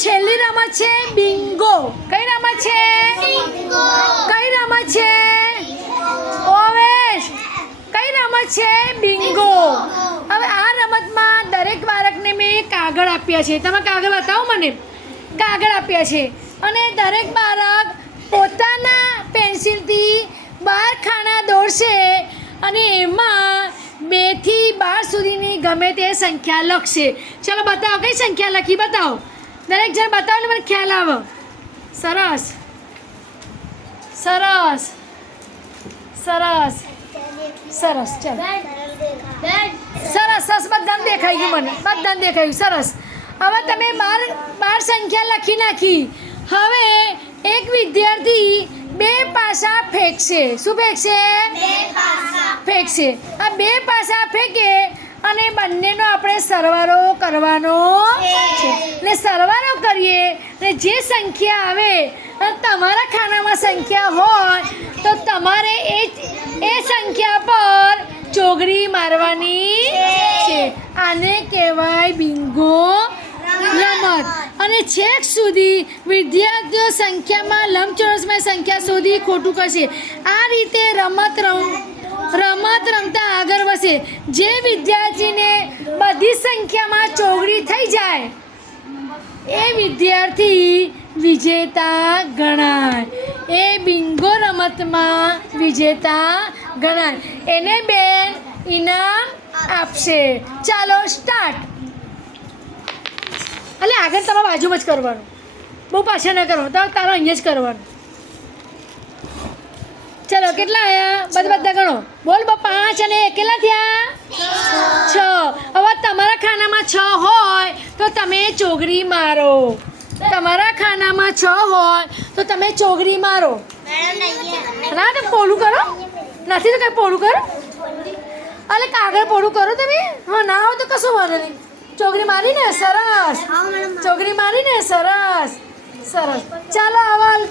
છેલ્લી રમત છે બિંગો. કઈ રમત છે? કઈ રમત છે? ઓવેશ, કઈ રમત છે? બિંગો. હવે આ રમતમાં દરેક બાળકને મેં કાગળ આપ્યા છે. તમે કાગળ બતાવો મને. કાગળ આપ્યા છે અને દરેક બાળક પોતાના પેન્સિલથી 12 ખાના દોરશે અને એમાં 2 થી 12 સુધીની ગમે તે સંખ્યા લખશે. ચલો બતાવો, કઈ સંખ્યા લખી બતાવો. દરેક જણ બતાવો ને મને ખ્યાલ આવે. સરસ સરસ સરસ સરસ. ચાલો સરસ સરસ, બધાને દેખાઈ ગયું, મને બધાને દેખાયું. સરસ. હવે તમે 12 સંખ્યા લખી નાખી. હવે એક વિદ્યાર્થી 2 પાસા ફેંકશે. શું ફેંકશે? ફેંકશે. આ 2 પાસા ફેંકે અને બંનેનો આપણે સરવાળો કરવાનો છે. ને સરવાળો કરીએ ને જે સંખ્યા આવે અને તમારા ખાનામાં સંખ્યા હોય તો તમારે એ સંખ્યા પર ચોગડી મારવાની છે. આને કહેવાય બિંગો રમત. અને છેક સુધી વિદ્યાર્થીઓ સંખ્યામાં લંબચોરસમાં સંખ્યા શોધી ખોટું કરશે. આ રીતે રમત રમતા આગળ વધશે. જે વિદ્યાર્થીને બધી સંખ્યામાં ચોગડી થઈ જાય એ વિદ્યાર્થી વિજેતા ગણાય. એ બિંગો રમતમાં વિજેતા ગણાય. એને બેન ઇનામ આપશે. ચાલો સ્ટાર્ટ. એટલે આગળ તમારા બાજુમાં જ કરવાનું, બહુ પાછળ ન કરો. તો તારો અહીંયા જ કરવાનું. ચલો કેટલા આવ્યા? બધા ગણો. બોલ 5 અને 1 કેટલા થયા? 6. હવે તમારા ખાનામાં 6 હોય તો તમે ચોગડી મારો. તમારા ખાનામાં 6 હોય તો તમે ચોગડી મારો. ના તો પોલું કરો. નથી તો કંઈ પોલું કરો. અલે કાગળ પોલું કરો તમે. હા ના હોય તો કશું વાંધો નહીં. ચોગડી મારીને સરસ. ચોગડી મારીને સરસ સરસ. ચાલો અવલ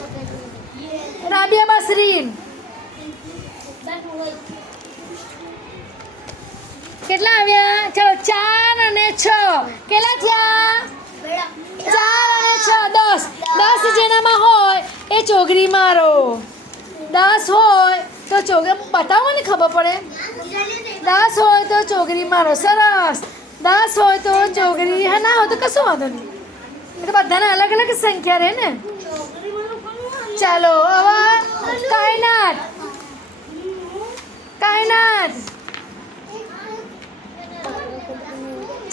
રાબિયા બસરીન કેટલા આવ્યા? ચલો 4 અને 6 કેટલા થયા? 4 અને 6 10. જેનામાં હોય એ ચોગડી મારો. 10 હોય તો ચોગડી બતાવો ને ખબર પડે. 10 હોય તો ચોગડી મારો. સરસ. 10 હોય તો ચોગડી. હા ના હોય તો કશું વાંધો નહીં. એટલે બધાને અલગ અલગ સંખ્યા રહે ને. ચાલો હવે કાયનાત.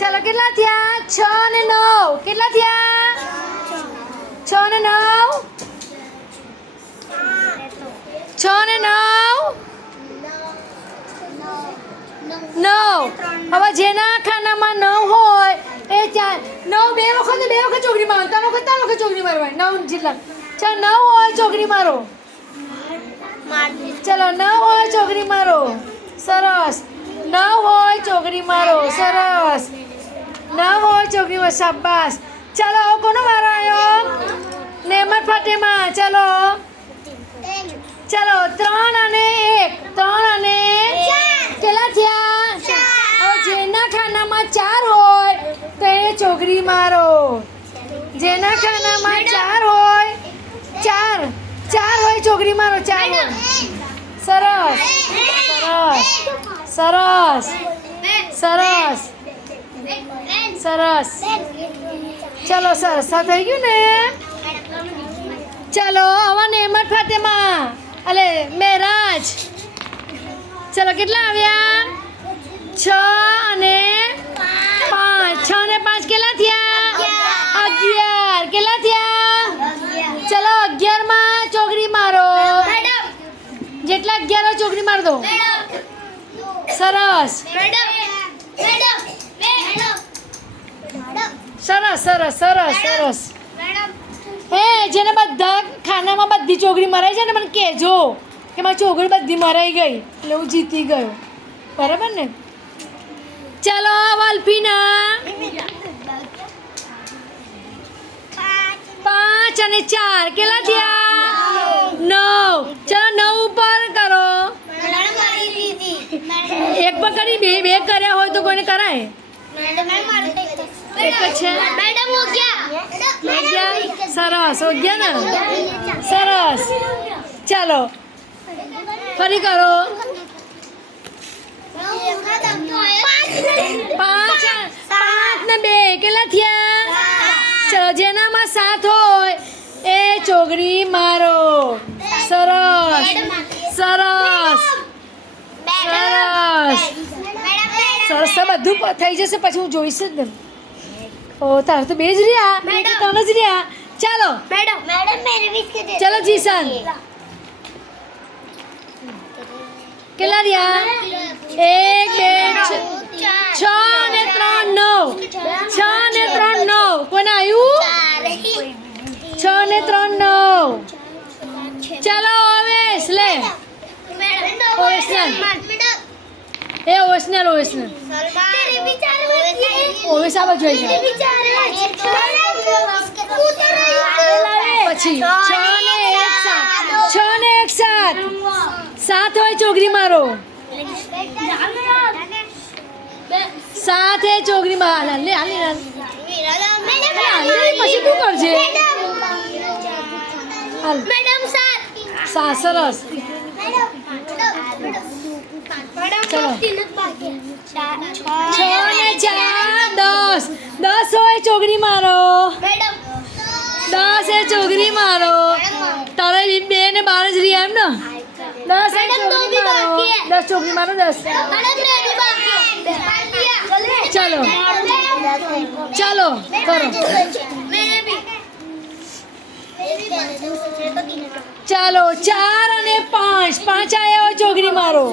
ચાલો કેટલા થયા? 6 અને 9 કેટલા થયા? 6 અને 9 6 અને 9 હવે જેના ખાનામાં 9 હોય એ 9 2 વખત ચોગડી મારો. 3 વખત ચોગડી મારવાની. 9 જેટલા. ચાલો 9 હોય ચોગડી મારો. ચલો 9 હોય ચોગડી મારો. સરસ. 9 હોય ચોગડી મારો. સરસ. 9 હોય ચોગડી મારો. શાબાશ. ચાલો હવે કોનો મારો આવ્યો? નેમત ફાટેમા. ચલો 3 અને 1 કેટલા થયા? હવે જેના ખાનામાં 4 હોય તો એને ચોગડી મારો. જેના ખાનામાં 4 હોય 4 હોય ચોગડી મારો. 4 હોય. સરસ સરસ સરસ સરસ. ચલો સરસ થઈ ગયું ને. ચલો હવે નેમત ફાતેમા અલે મેરાજ. ચલો કેટલા આવ્યા? 6 અને 5. 6 અને 5 કેટલા થયા? 11. કેટલા થયા? ચલો 11માં ચોગડી મારો. જેટલા 11 હોય ચોગડી માર દો. સરસ સરસ સરસ સરસ સરસ. જેને બધા ખાનામાં બધી ચોગડી મરાઈ છે ને મને કહેજો કે મારી ચોગડી બધી મરાઈ ગઈ એટલે હું જીતી ગયો. બરાબર ને? ચાલો વલ્ફીના 5 અને 4 કેટલા થયા? 9. ચાલો 9 ઉપર કરો. એક પર કરી બે કર્યા હોય તો કોઈને કરાય. એક જ છે मैडम हो गया સરસ હો ગયા ને સરસ ચાલો ફરી કરો 5 ને 2 કેટલા થયા ચલો જેનામાં 7 હોય એ ચોગડી મારો સરસ સરસ સરસ સરસ તો બધું થઈ જશે પછી હું જોઈશ જ ને ઓ તારે તો બે જ રહ્યા બે કે ત્રણ જ રહ્યા ચાલો मैडम मेरे बीच के दे ચલો જીસન કેટલા રહ્યા 1 2 6 ને 3 9 6 ને 3 9 કોને આવ્યું 6 ને 3 9 ચાલો ઓવેશ લે એ ઓવેશનલ ઓવેશનલ तेरे विचार में ઓવેશ આ બાજુ આવી જાય પછી 6 ને 1 7 7 હોય ચોગરી મારો 7 એ ચોગરી મારો હાલ લે હાલ પછી તું કરજે હાલ मैडम साथ સરસ चलो 6 ને 4 10 હોય ચોગરી મારો 10 એ ચોગરી મારો તારે 2 ને 12 જ રહ્યા એમ ને 10 એ ચોગરી મારો 10 ચોગરી મારો 10 चलो चलो करो ચાલો 4 અને 5 આયા હોય ચોગરી મારો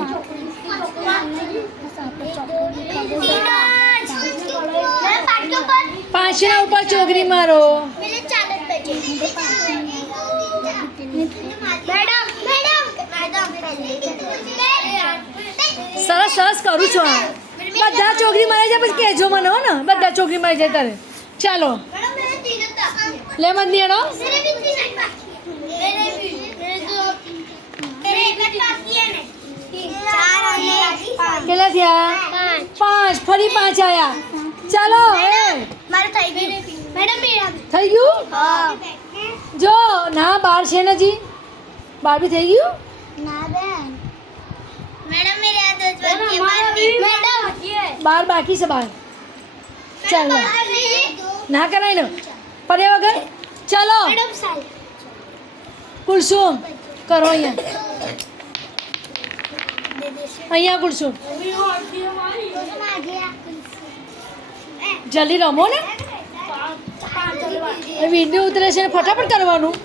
5 ના ઉપર ચોગરી મારો સરસ સરસ કરું છું આ બધા ચોગરી મારી જાય પછી કહેજો મને હો ને બધા ચોગરી મારી જાય તારે ચાલો લે મત નિયણો કેટલા થયા 5 ફરી 5 આયા ચાલો થઈ ગયું જો ના 12 છે ને જી 12 બી થઈ ગયું मैडम मेरे हाथ मैडम 12 બાકી છે 12 ચાલો ના કરાય ને પડ્યા વગર ચાલો मैडम साल કુલસુમ કરો અહીંયા કુલસુમ જલ્દી રમો ને વિડીયો ઉતરે છે ને ફટાફટ કરવાનું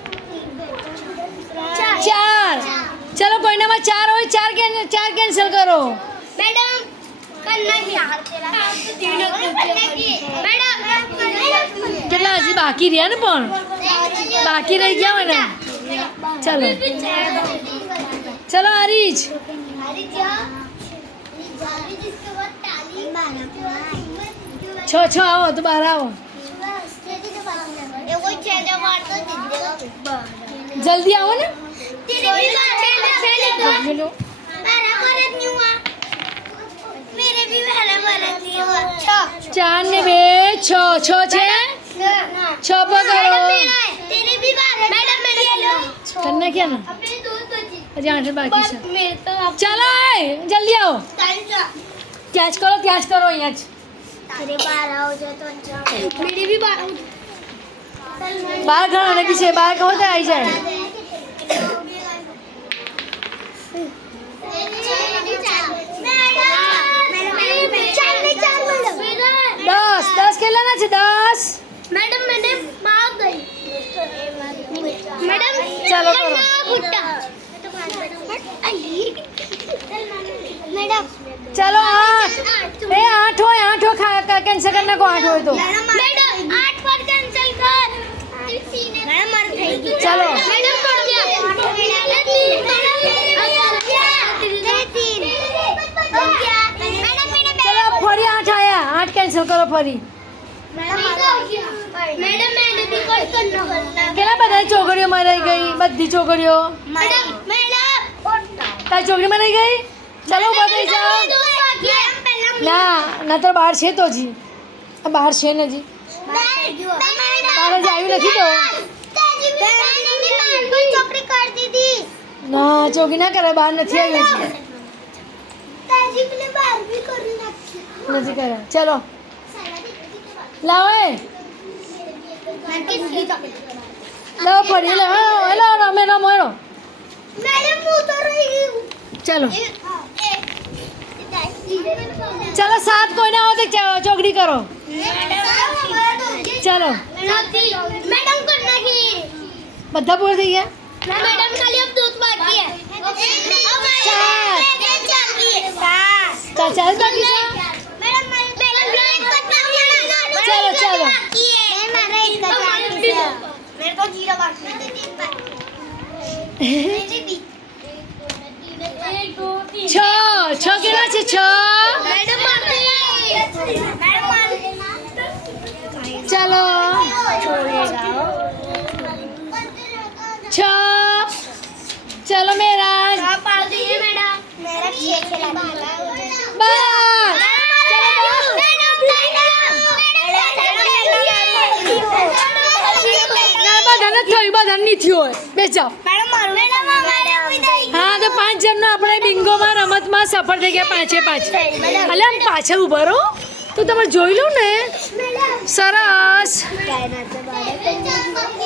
4 ચલો કોઈનામાં 4 હોય 4 કેન્સલ કરો मैडम करना क्या मैडम કેટલા હજી બાકી રહ્યા ને પણ બાકી રહી ગયા હોય ને ચલો ચલો હરીશ છ આવો તો બહાર આવો જલ્દી આવો ને બોલો 4 ને 2 6 છે 6 પકડો કરના ક્યાં ના હજી 8 બાકી છે ચાલો જલ્દી આવો ત્યાં જ કરો અહીંયા જ બાર ઘણા બી છે બાર કહો તો આવી જાય 10 કેટલાના છે 10 मैडम मार गई मैडम चलो करो। मैडम चलो 8 ए 8 હોય 8 કેન્સલ કરી નાખો 8 હોય તો मैडम 8 पर कैंसिल कर मैडम मर થઈ ગઈ चलो मैडम तोड़ दिया चलो ફરી 8 આયા 8 કેન્સલ કરો ફરી मैडम मैंने भी कॉल करना કેટલા બધા ચોગડીઓ મરાઈ ગઈ બધી ચોગડીઓ मैडम તારી ચોગડી મરાઈ ગઈ ચલો ઉભા થઈ જાઓ ના ના તો 12 છે તો જી આ બહાર છે ને હજી બહાર જ આવ્યું નથી તો ચોકડી કરી દીધી ના ચોકી ના કરે બહાર નથી આવ્યું હજી તાજી પેલે બહાર બી કરી નાખી નથી કર્યા ચલો લાવો એ લાવો ફરી લે હા હેલો રમે રમો હેલો મેડમ હું તો રહી ગયું ચલો ચલો સાત કોઈને આવો તો ચોકડી કરો ચલો मैडम को नहीं બધા પૂરા થઈ ગયા मैडम खाली अब दूध बाकी है चार। ચાર ચાર બાકી છે चलो, चलो। मेरे को जीरो बाकी છ છ કેટલા છે છ मैडम ચલો છ ચલો મેરાજ पाल दीजिए मैडम मेरा 6 खिला બસ ના બધાને થયું બધાને નહીં થયું હોય બેસ જાઓ હા તો 5 જણનો આપણે બિંગોમાં રમતમાં સફળ થઈ ગયા પાંચે પાંચ અલે આમ પાછળ ઊભા રહો તો તમે જોઈ લો ને સરસ मैडम